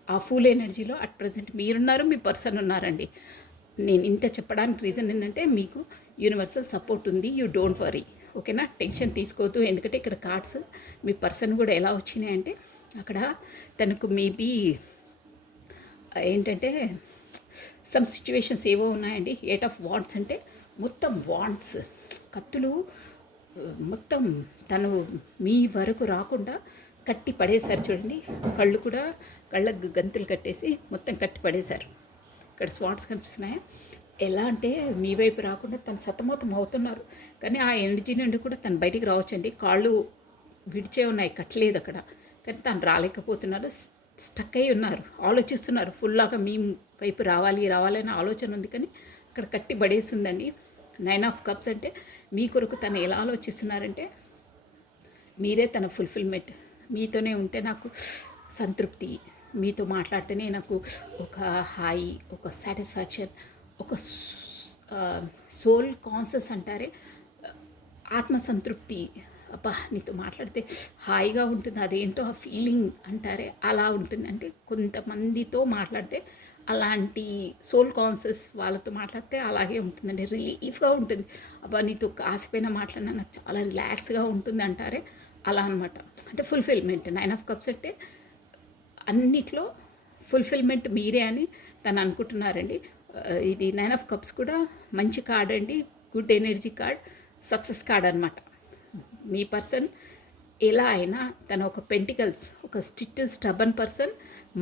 ఆ ఫుల్ ఎనర్జీలో అట్ ప్రజెంట్ మీరున్నారు, మీ పర్సన్ ఉన్నారండి. నేను ఇంత చెప్పడానికి రీజన్ ఏంటంటే మీకు యూనివర్సల్ సపోర్ట్ ఉంది. యూ డోంట్ వరీ, ఓకేనా? టెన్షన్ తీసుకోవద్దు. ఎందుకంటే ఇక్కడ కార్డ్స్ మీ పర్సన్ కూడా ఎలా వచ్చినాయంటే అక్కడ తనకు మేబీ ఏంటంటే సమ్ సిచ్యువేషన్స్ ఏవో ఉన్నాయండి. 8 ఆఫ్ వాండ్స్ అంటే మొత్తం వాండ్స్, కత్తులు మొత్తం తను మీ వరకు రాకుండా కట్టి పడేశారు చూడండి. కళ్ళు కూడా కళ్ళకు గంతులు కట్టేసి మొత్తం కట్టి పడేశారు. ఇక్కడ స్వాట్స్ కనిపిస్తున్నాయా? ఎలా అంటే మీ వైపు రాకుండా తను సతమతం అవుతున్నారు. కానీ ఆ ఎనర్జీ నుండి కూడా తను బయటికి రావచ్చండి. కాళ్ళు విడిచే ఉన్నాయి, కట్టలేదు అక్కడ. కానీ తను రాలేకపోతున్నారు, స్టక్ అయి ఉన్నారు, ఆలోచిస్తున్నారు. ఫుల్లాగా మీ వైపు రావాలి రావాలనే ఆలోచన ఉంది, కానీ అక్కడ కట్టి పడేస్తుందండి. 9 ఆఫ్ కప్స్ అంటే మీ కొరకు తను ఎలా ఆలోచిస్తున్నారంటే మీరే తన ఫుల్ఫిల్మెంట్. మీతోనే ఉంటే నాకు సంతృప్తి, మీతో మాట్లాడితేనే నాకు ఒక హాయి, ఒక సాటిస్ఫాక్షన్, ఒక సోల్ కాన్షియస్ అంటారే ఆత్మసంతృప్తి. అబ్బా నీతో మాట్లాడితే హాయిగా ఉంటుంది, అదేంటో ఆ ఫీలింగ్ అంటారే అలా ఉంటుంది. అంటే కొంతమందితో మాట్లాడితే అలాంటి సోల్ కాన్షియస్ వాళ్ళతో మాట్లాడితే అలాగే ఉంటుందండి, రిలీఫ్గా ఉంటుంది. అబ్బా నీతో కాసిపోయినా మాట్లాడినా నాకు చాలా రిలాక్స్గా ఉంటుంది అంటారే అలా అనమాట. అంటే ఫుల్ఫిల్మెంట్. 9 ఆఫ్ కప్స్ అంటే అన్నిట్లో ఫుల్ఫిల్మెంట్ మీరే అని తను అనుకుంటున్నారండి. ఇది 9 ఆఫ్ కప్స్ కూడా మంచి కార్డ్ అండి, good energy card, success card అనమాట. మీ పర్సన్ ఎలా అయినా తను ఒక పెంటికల్స్, ఒక స్టబన్ పర్సన్,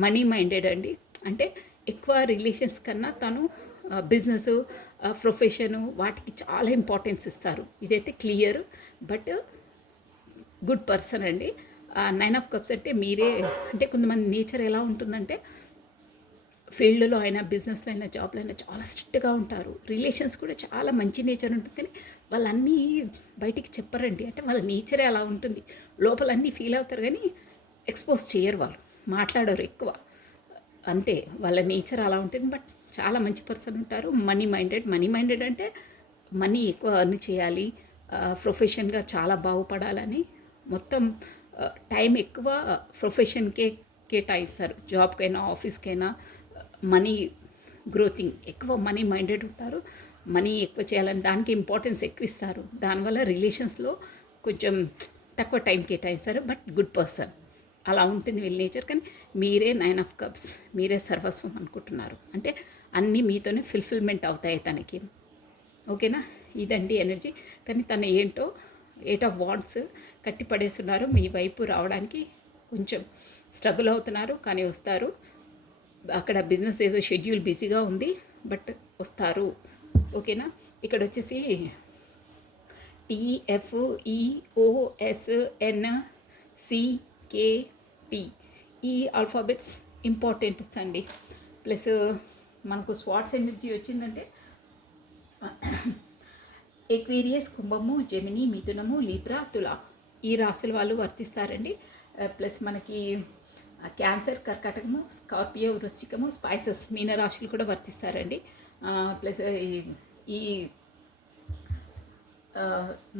మనీ మైండెడ్ అండి. అంటే ఎక్కువ రిలేషన్స్ కన్నా తను బిజినెస్, ప్రొఫెషను వాటికి చాలా ఇంపార్టెన్స్ ఇస్తారు. ఇదైతే క్లియర్. బట్ గుడ్ పర్సన్ అండి. 9 ఆఫ్ కప్స్ అంటే మీరే. అంటే కొంతమంది నేచర్ ఎలా ఉంటుందంటే ఫీల్డ్లో అయినా, బిజినెస్లో అయినా, జాబ్లో అయినా చాలా స్ట్రిక్ట్గా ఉంటారు. రిలేషన్స్ కూడా చాలా మంచి నేచర్ ఉంటుంది, కానీ వాళ్ళన్నీ బయటికి చెప్పరండి. అంటే వాళ్ళ నేచరే అలా ఉంటుంది. లోపల అన్నీ ఫీల్ అవుతారు కానీ ఎక్స్పోజ్ చేయరు, వాళ్ళు మాట్లాడరు ఎక్కువ. అంతే, వాళ్ళ నేచర్ అలా ఉంటుంది. బట్ చాలా మంచి పర్సన్ ఉంటారు. మనీ మైండెడ్ అంటే మనీ ఎక్కువ అర్న్ చేయాలి, ప్రొఫెషన్గా చాలా బాగుపడాలని మొత్తం టైం ఎక్కువ ప్రొఫెషన్కే కేటాయిస్తారు. జాబ్కైనా, ఆఫీస్కైనా, మనీ గ్రోతింగ్ ఎక్కువ మనీ మైండెడ్ ఉంటారు. మనీ ఎక్కువ చేయాలని దానికి ఇంపార్టెన్స్ ఎక్కువ ఇస్తారు. దానివల్ల రిలేషన్స్లో కొంచెం తక్కువ టైం కేటాయిస్తారు. బట్ గుడ్ పర్సన్ అలా ఉంటుంది వీళ్ళ నేచర్. కానీ మీరే 9 ఆఫ్ కప్స్, మీరే సర్వస్వం అనుకుంటున్నారు. అంటే అన్నీ మీతోనే ఫుల్ఫిల్మెంట్ అవుతాయి తనకి, ఓకేనా? ఇదండి ఎనర్జీ. కానీ తను ఏంటో 8 ఆఫ్ వాండ్స్ కట్టి పడేస్తున్నారు. మీ వైపు రావడానికి కొంచెం స్ట్రగుల్ అవుతున్నారు, కానీ వస్తారు. అక్కడ బిజినెస్ ఏదో షెడ్యూల్ బిజీగా ఉంది, బట్ వస్తారు, ఓకేనా? ఇక్కడ వచ్చేసి TFEOSNCKP ఈ ఆల్ఫాబెట్స్ ఇంపార్టెంట్స్ అండి. ప్లస్ మనకు స్వాట్స్ ఎనర్జీ వచ్చిందంటే ఎక్వేరియస్, కుంభము, జెమిని, మిథునము, లీబ్రా, తులా ఈ రాశుల వాళ్ళు వర్తిస్తారండి. ప్లస్ మనకి క్యాన్సర్, కర్కాటకము, స్కార్పియో, వృశ్చికము, స్పైసెస్ మీన రాశులు కూడా వర్తిస్తారండి. ప్లస్ ఈ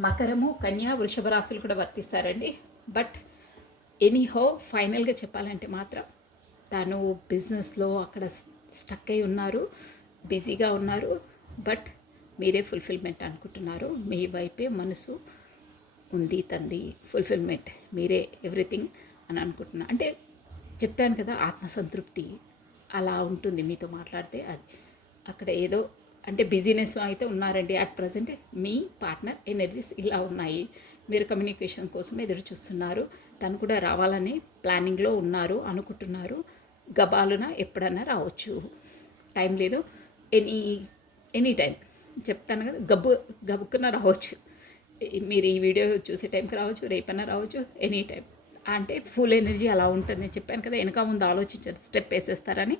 మకరము, కన్య, వృషభ రాశులు కూడా వర్తిస్తారండి. బట్ ఎనీహో ఫైనల్గా చెప్పాలంటే మాత్రం తను బిజినెస్లో అక్కడ స్టక్ అయి ఉన్నారు, బిజీగా ఉన్నారు. బట్ మీరే ఫుల్ఫిల్మెంట్ అనుకుంటున్నారు. మీ వైపే మనసు ఉంది, తంది ఫుల్ఫిల్మెంట్, మీరే ఎవ్రీథింగ్ అని అనుకుంటున్నా. అంటే చెప్పాను కదా, ఆత్మసంతృప్తి అలా ఉంటుంది మీతో మాట్లాడితే. అది అక్కడ ఏదో అంటే బిజీనెస్లో అయితే ఉన్నారండి. At present me partner energies ఇలా ఉన్నాయి. మీరు కమ్యూనికేషన్ కోసం ఎదురు చూస్తున్నారు. తను కూడా రావాలని ప్లానింగ్లో ఉన్నారు, అనుకుంటున్నారు. గబాలున ఎప్పుడన్నా రావచ్చు, టైం లేదు. ఎనీ ఎనీ టైం చెప్తాను కదా, గబుక్కున రావచ్చు. మీరు ఈ వీడియో చూసే టైంకి రావచ్చు, రేపన్నా రావచ్చు, ఎనీ టైం. అంటే ఫుల్ ఎనర్జీ అలా ఉంటుంది. నేను చెప్పాను కదా, వెనక ముందు ఆలోచించారు, స్టెప్ వేసేస్తారని.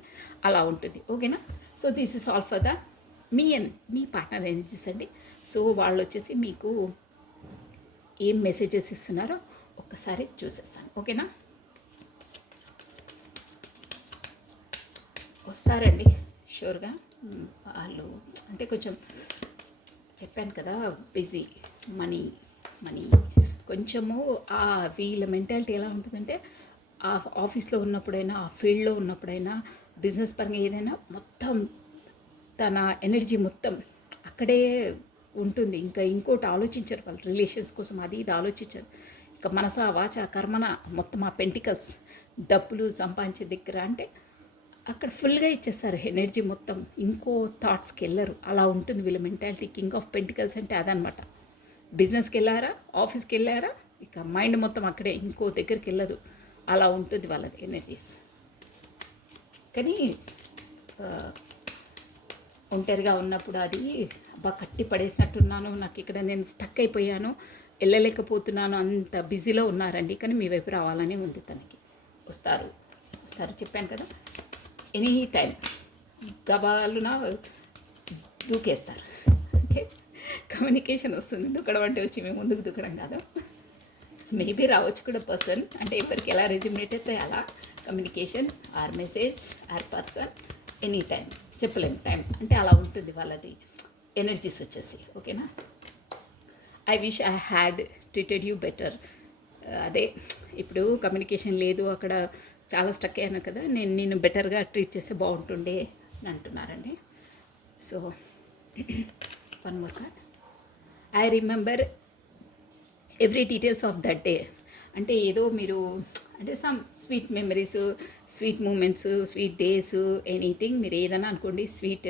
అలా ఉంటుంది. ఓకేనా? So this is all for the me partner energies అండి. సో వాళ్ళు వచ్చేసి మీకు ఏం మెసేజెస్ ఇస్తున్నారో ఒక్కసారి చూసేస్తాను. ఓకేనా? వస్తారండి షూర్గా. వాళ్ళు అంటే కొంచెం చెప్పాను కదా, బిజీ, మనీ కొంచెము వీళ్ళ మెంటాలిటీ ఎలా ఉంటుందంటే, ఆ ఆఫీస్లో ఉన్నప్పుడైనా, ఆ ఫీల్డ్లో ఉన్నప్పుడైనా, బిజినెస్ పరంగా ఏదైనా మొత్తం తన ఎనర్జీ మొత్తం అక్కడే ఉంటుంది. ఇంకా ఇంకోటి ఆలోచించరు వాళ్ళు, రిలేషన్స్ కోసం అది ఇది ఆలోచించరు. ఇక మనస వాచ కర్మన మొత్తం ఆ పెంటికల్స్, డబ్బులు సంపాదించే దగ్గర అంటే అక్కడ ఫుల్గా ఇచ్చేస్తారు ఎనర్జీ మొత్తం. ఇంకో థాట్స్కి వెళ్ళరు. అలా ఉంటుంది వీళ్ళ మెంటాలిటీ. కింగ్ ఆఫ్ పెంటికల్స్ అంటే అదనమాట. బిజినెస్కి వెళ్ళారా, ఆఫీస్కి వెళ్ళారా, ఇక మైండ్ మొత్తం అక్కడే, ఇంకో దగ్గరికి వెళ్ళదు. అలా ఉంటుంది వాళ్ళది ఎనర్జీస్. కానీ ఒంటరిగా ఉన్నప్పుడు అది కట్టి పడేసినట్టున్నాను, నాకు ఇక్కడ నేను స్టక్ అయిపోయాను, వెళ్ళలేకపోతున్నాను, అంత బిజీలో ఉన్నారండి. కానీ మీ వైపు రావాలని ఉంది తనకి. వస్తారు చెప్పాను కదా, ఎనీ టైం గబాలున దూకేస్తారు. అంటే కమ్యూనికేషన్ వస్తుంది. దూకడం అంటే వచ్చి మేము ముందుకు దూకడం కాదు. మేబీ రావచ్చు కూడా పర్సన్, అంటే ఎవరికి ఎలా రెజ్యూమినేట్ అయితే అలా communication or message or person, any time చెప్పలేము టైం అంటే అలా ఉంటుంది వాళ్ళది ఎనర్జీస్ వచ్చేసి. ఓకేనా? I wish I had treated you better. అదే ఇప్పుడు కమ్యూనికేషన్ లేదు, అక్కడ చాలా స్టక్ అయ్యాను కదా, నేను బెటర్గా ట్రీట్ చేస్తే బాగుంటుండే అని అంటున్నారండి. So one more card. I remember every details of that day. అంటే ఏదో మీరు అంటే some sweet memories, sweet moments, sweet days, anything మీరు ఏదైనా అనుకోండి sweet.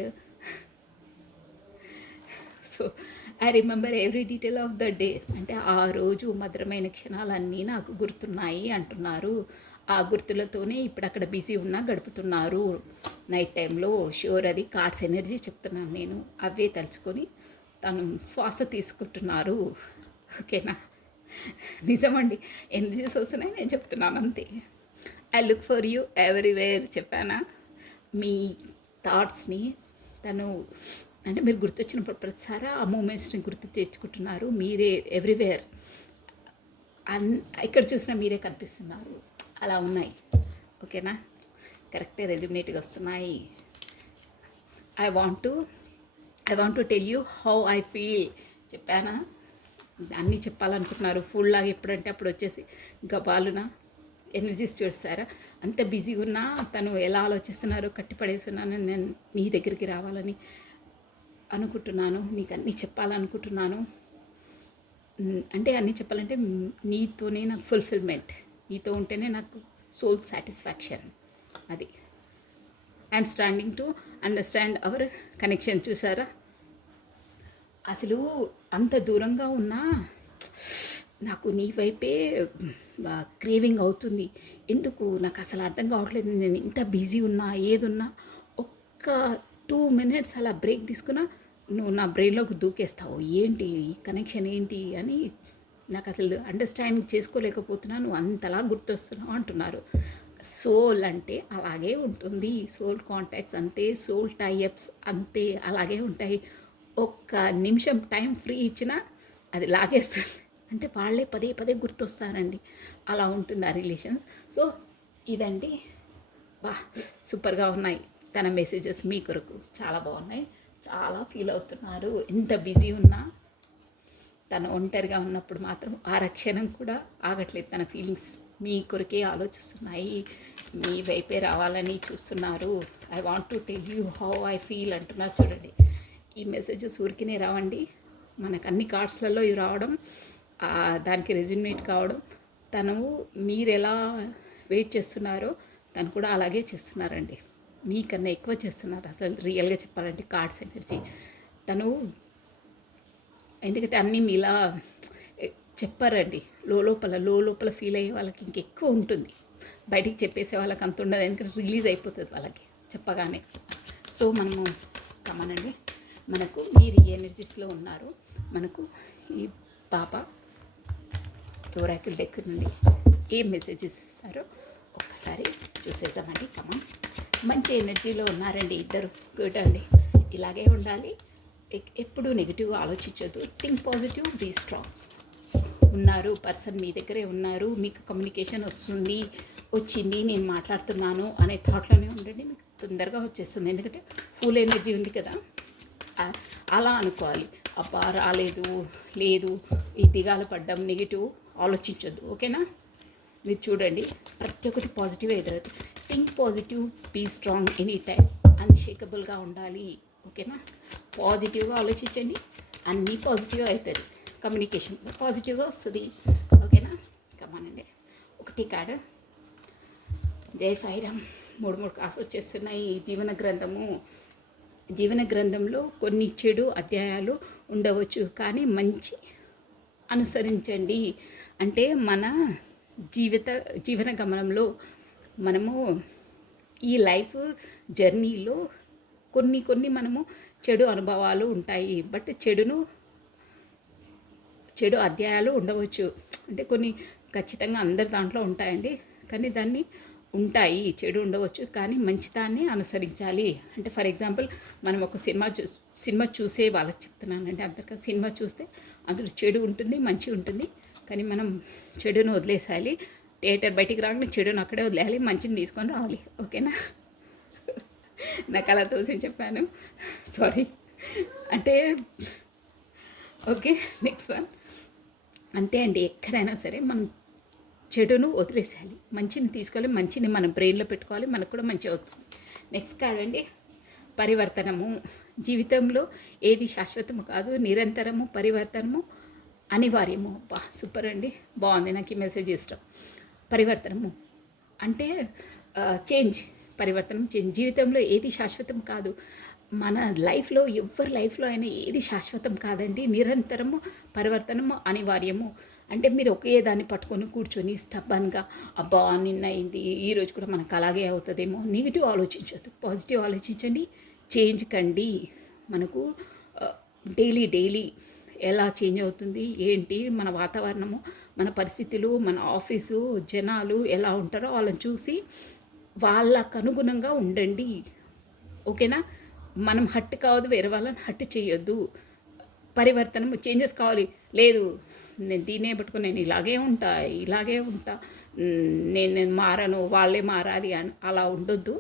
So I remember every detail of the day. అంటే ఆ రోజు మధురమైన క్షణాలన్నీ నాకు గుర్తున్నాయి అంటున్నారు. ఆ గుర్తులతోనే ఇప్పుడు అక్కడ బిజీ ఉన్నా గడుపుతున్నారు నైట్ టైంలో. షూర్ అది కార్డ్స్ ఎనర్జీ చెప్తున్నాను నేను. అవే తలుచుకొని తను శ్వాస తీసుకుంటున్నారు. ఓకేనా? నిజమండి, ఎనర్జీస్ వస్తున్నాయి, నేను చెప్తున్నాను అంతే. I look for you everywhere చెప్పానా? మీ థాట్స్ని తను అంటే మీరు గుర్తొచ్చినప్పుడు ప్రతిసారి ఆ మూమెంట్స్ని గుర్తు తెచ్చుకుంటున్నారు. మీరే ఎవ్రీవేర్, ఇక్కడ చూసినా మీరే కనిపిస్తున్నారు. అలా ఉన్నాయి. ఓకేనా? కరెక్టే, రెజ్యూమినేట్గా వస్తున్నాయి. I want to tell you how I feel చెప్పానా? అన్నీ చెప్పాలనుకుంటున్నారు. ఫుల్ లాగా ఎప్పుడంటే అప్పుడు వచ్చేసి గబాలున ఎనర్జీస్ చూస్తారా, అంత బిజీగా ఉన్నా తను ఎలా ఆలోచిస్తున్నారు, కట్టిపడేస్తున్నాను, నేను నీ దగ్గరికి రావాలని అనుకుంటున్నాను, నీకు అన్నీ చెప్పాలనుకుంటున్నాను. అంటే అన్నీ చెప్పాలంటే నీతోనే నాకు ఫుల్ఫిల్మెంట్, నీతో ఉంటేనే నాకు సోల్ సాటిస్ఫాక్షన్. అది I'm standing to understand our connection. చూసారా, అసలు అంత దూరంగా ఉన్నా నాకు నీ వైపే క్రేవింగ్ అవుతుంది. ఎందుకు నాకు అసలు అర్థం కావట్లేదు. నేను ఇంత బిజీ ఉన్నా, ఏదున్నా ఒక్క 2 minutes అలా బ్రేక్ తీసుకున్నా నువ్వు నా బ్రెయిన్లోకి దూకేస్తావు. ఏంటి ఈ కనెక్షన్ ఏంటి అని నాకు అసలు అండర్స్టాండ్ చేసుకోలేకపోతున్నాను, అంతలా గుర్తొస్తున్నావు అంటున్నారు. సోల్ అంటే అలాగే ఉంటుంది. సోల్ కాంటాక్ట్స్ అంతే, సోల్ టైఅప్స్ అంతే, అలాగే ఉంటాయి. ఒక్క నిమిషం టైం ఫ్రీ ఇచ్చినా అది లాగేస్తుంది. అంటే వాళ్ళే పదే పదే గుర్తొస్తారండి. అలా ఉంటుంది ఆ రిలేషన్స్. సో ఇదండి, సూపర్గా ఉన్నాయి తన మెసేజెస్ మీ కొరకు. చాలా బాగున్నాయి, చాలా ఫీల్ అవుతున్నారు. ఎంత బిజీ ఉన్నా తను ఒంటరిగా ఉన్నప్పుడు మాత్రం ఆ రక్షణం కూడా ఆగట్లేదు తన ఫీలింగ్స్. మీ కొరకే ఆలోచిస్తున్నాయి, మీ వైపే రావాలని చూస్తున్నారు. I want to tell you how I feel అంటున్నారు చూడండి. ఈ మెసేజెస్ ఊరికినే రావండి, మనకు అన్ని కార్డ్స్లలో ఇవి రావడం, దానికి రెజ్యూమేట్ కావడం, తను మీరు ఎలా వెయిట్ చేస్తున్నారో తను కూడా అలాగే చేస్తున్నారండి, మీకన్నా ఎక్కువ చేస్తున్నారు అసలు రియల్గా చెప్పాలంటే కార్డ్స్ ఎనర్జీ. తను ఎందుకంటే అన్నీ మీలా చెప్పారండి, లోపల ఫీల్ అయ్యే వాళ్ళకి ఇంకెక్కువ ఉంటుంది, బయటికి చెప్పేసే వాళ్ళకి అంత ఉండదు, ఎందుకంటే రిలీజ్ అయిపోతుంది వాళ్ళకి చెప్పగానే. సో మనము కమనండి, మనకు మీరు ఈ ఎనర్జీస్లో ఉన్నారు. మనకు ఈ పాప ఒరాకిల్ డెక్ నుండి ఏం మెసేజెస్ ఇస్తారో ఒక్కసారి చూసేసామండి. కమన్, మంచి ఎనర్జీలో ఉన్నారండి ఇద్దరు, గుడ్ అండి, ఇలాగే ఉండాలి. ఎప్పుడూ నెగిటివ్గా ఆలోచించొద్దు, థింక్ పాజిటివ్, బీ స్ట్రాంగ్. ఉన్నారు, పర్సన్ మీ దగ్గరే ఉన్నారు, మీకు కమ్యూనికేషన్ వచ్చింది, నేను మాట్లాడుతున్నాను అనే థాట్లోనే ఉండండి, మీకు తొందరగా వచ్చేస్తుంది. ఎందుకంటే ఫుల్ ఎనర్జీ ఉంది కదా, అలా అనుకోవాలి. అబ్బా లేదు ఈ దిగాలు పడ్డం, నెగిటివ్ ఆలోచించొద్దు. ఓకేనా, మీరు చూడండి ప్రతి ఒక్కటి పాజిటివ్ ఎదురవుతుంది. Think positive, be strong, any time అన్షేకబుల్గా ఉండాలి. ఓకేనా, పాజిటివ్గా ఆలోచించండి, అన్నీ పాజిటివ్గా అవుతుంది, కమ్యూనికేషన్ పాజిటివ్గా వస్తుంది. ఓకేనా, కమానండి. ఒకటి కార్డు, జై సాయిరామ్. మూడు కాసు వచ్చేస్తున్నాయి. జీవన గ్రంథంలో కొన్ని చెడు అధ్యాయాలు ఉండవచ్చు, కానీ మంచి అనుసరించండి. అంటే మన జీవన గమనంలో మనము ఈ లైఫ్ జర్నీలో కొన్ని మనము చెడు అనుభవాలు ఉంటాయి, బట్ చెడు అధ్యాయాలు ఉండవచ్చు. అంటే కొన్ని ఖచ్చితంగా అందరి దాంట్లో ఉంటాయండి, కానీ దాన్ని ఉంటాయి, చెడు ఉండవచ్చు, కానీ మంచిదాన్ని అనుసరించాలి. అంటే ఫర్ ఎగ్జాంపుల్ మనం ఒక సినిమా చూసే వాళ్ళకి చెప్తున్నానండి, అందరికీ సినిమా చూస్తే అందులో చెడు ఉంటుంది, మంచి ఉంటుంది, కానీ మనం చెడును వదిలేసాలి. థియేటర్ బయటికి రాగానే చెడును అక్కడే వదిలేయాలి, మంచిని తీసుకొని రావాలి. ఓకేనా, నాకు అలా తోసి చెప్పాను, సారీ. అంటే ఓకే, నెక్స్ట్ వన్. అంతే అండి, ఎక్కడైనా సరే మనం చెడును వదిలేసేయాలి, మంచిని తీసుకోవాలి, మంచిని మన బ్రెయిన్లో పెట్టుకోవాలి, మనకు కూడా మంచి అవుతుంది. నెక్స్ట్ కాదండి, పరివర్తనము. జీవితంలో ఏది శాశ్వతము కాదు, నిరంతరము పరివర్తనము అనివార్యము. సూపర్ అండి, బాగుంది, నాకు ఈ మెసేజ్ ఇష్టం. పరివర్తనము అంటే పరివర్తనం చేంజ్. జీవితంలో ఏది శాశ్వతం కాదు, మన లైఫ్లో ఎవరి లైఫ్లో అయినా ఏది శాశ్వతం కాదండి, నిరంతరము పరివర్తనము అనివార్యము. అంటే మీరు ఒకే దాన్ని పట్టుకొని కూర్చొని స్టబ్బన్గా అబ్బా నిన్న అయింది ఈరోజు కూడా మనకు అలాగే అవుతుందేమో, నెగిటివ్ ఆలోచించద్దు, పాజిటివ్ ఆలోచించండి, చేంజ్ కండి. మనకు డైలీ ఎలా చేంజ్ అవుతుంది ఏంటి, మన వాతావరణము, మన పరిస్థితులు, మన ఆఫీసు జనాలు ఎలా ఉంటారో వాళ్ళని చూసి వాళ్ళకు అనుగుణంగా ఉండండి. ఓకేనా, మనం హట్ కావద్దు, వేరే వాళ్ళని హట్ చేయొద్దు. పరివర్తన చేంజెస్ కావాలి. లేదు నేను దీన్నే పట్టుకుని నేను ఇలాగే ఉంటా, నేను మారను, వాళ్ళే మారాలి అని అలా ఉండొద్దు.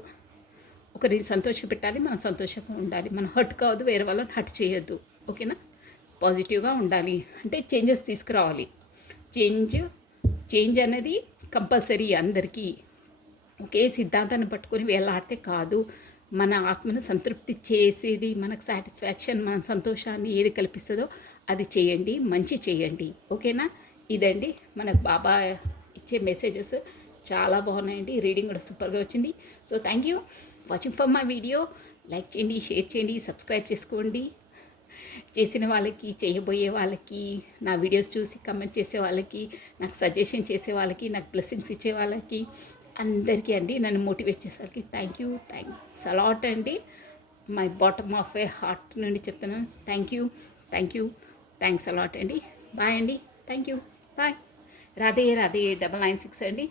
ఒకరిని సంతోషపెట్టాలి, మనం సంతోషంగా ఉండాలి, మనం హట్ కావద్దు, వేరే వాళ్ళని హట్ చేయొద్దు. ఓకేనా, పాజిటివ్గా ఉండాలి, అంటే చేంజెస్ తీసుకురావాలి. చేంజ్ అనేది కంపల్సరీ అందరికీ. ఒకే సిద్ధాంతాన్ని పట్టుకొని వేలాడితే కాదు, మన ఆత్మను సంతృప్తి చేసేది, మనకు సాటిస్ఫాక్షన్, మన సంతోషాన్ని ఏది కల్పిస్తుందో అది చేయండి, మంచి చేయండి. ఓకేనా, ఇదండి మనకు బాబా ఇచ్చే మెసేజెస్ చాలా బాగున్నాయండి. రీడింగ్ కూడా సూపర్గా వచ్చింది. So thank you watching for my video. Like చేయండి, షేర్ చేయండి, సబ్స్క్రైబ్ చేసుకోండి. చేసిన వాళ్ళకి, చేయబోయే వాళ్ళకి, నా వీడియోస్ చూసి కమెంట్ చేసే వాళ్ళకి, నాకు సజెషన్ చేసే వాళ్ళకి, నాకు బ్లెస్సింగ్స్ ఇచ్చే వాళ్ళకి అందరికీ అండి, నన్ను మోటివేట్ చేసేవాళ్ళకి థ్యాంక్స్ అలాట్ అండి. My bottom of A heart నుండి చెప్తున్నాను, థ్యాంక్స్ అలాట్ అండి. బాయ్ అండి, థ్యాంక్ యూ, బాయ్. రాధే 996 అండి.